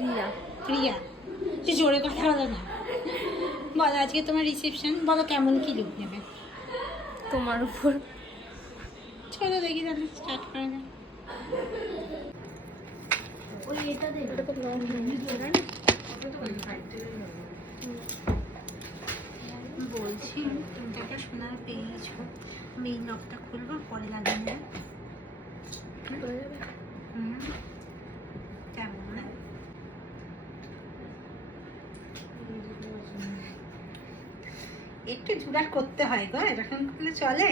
রিয়া। রিয়া, তুই জোরে কথা বলো না। বলো আজকে তোমার রিসেপশন, বলো কেমন কি লুক নেবে? তোমার উপর। চলো দেখি তাহলে স্টার্ট করা যাক। ওই এটা দে, ওটা তো লং বলছি তুমি তো একটা সোনার পেয়েছো, আমি এই লকটা খুলবো, পরে লাগিয়ে নেবে। কেমন না? একটু জোগাড় করতে হয় গো, এরকম করলে চলে?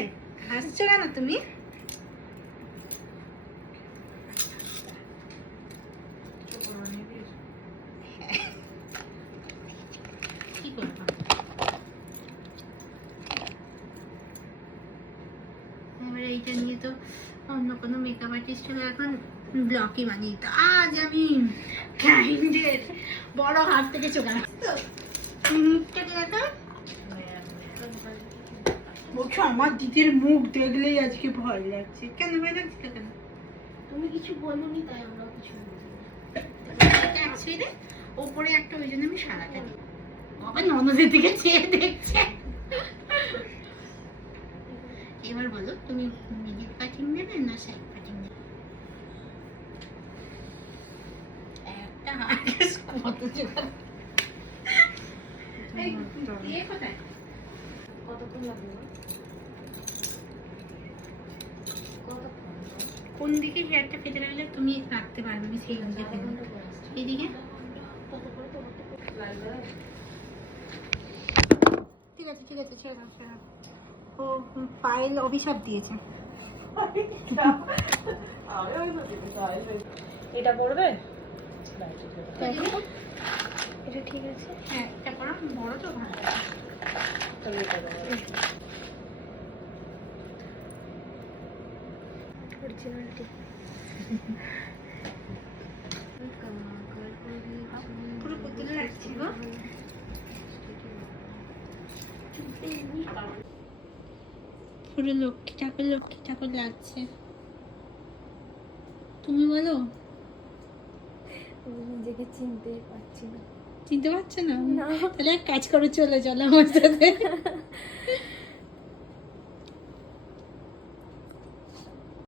হাসছো কেন তুমি? কি করবো? এবার এইটা নিয়ে তো অন্য কোনো মেকআপ আর্টিস্ট হলে এখন ব্লকই বানিয়ে দিত। আজ আমি ক্লায়েন্টের বড় হাত থেকে চোখা মুখটাকে দেখা বলছো, আমার দিদির মুখ দেখলেই আজকে ভয় লাগছে। কেন ভয় লাগছে কেন? তুমি কিছু বলোনি তাই আমরাও কিছু বলিনি। অ্যাকচুয়ালি ওপরে একটা, ওই জন্য আমি সারাটা দিই। বাবা ননদের দিকে চেয়ে দেখছে। এবার বলো তুমি মিডিল কাটিং নেবে না সাইড কাটিং নেবে? একটা হার্ডেস কত জোগাড়। এই দিয়ে কোথায়? কতক্ষণ লাগবে? কতক্ষণ? কোন দিকে হেয়ারটা ফেটে রাখলে তুমি রাখতে পারবে না সেই দিকে ফেলে। এইদিকে? ঠিক আছে ঠিক আছে, ছেড়ে দাও ছেড়ে দাও। ও পায়েল অভিশাপ দিয়েছে। এটা পড়বে? এটা ঠিক আছে। হ্যাঁ এটা করো, বড় তো ভালো। তবে এটা দাও। অরিজিনালটি। পুরো পুতুলে রাখছি গো। পুরো লক্ষ্মী ঠাকুর লাগছে। তুমি বলো। আমি নিজেকে চিনতে পারছি না। চিনতে পারছো না? না। তাহলে এক কাজ করো, চলে চলো আমার সাথে।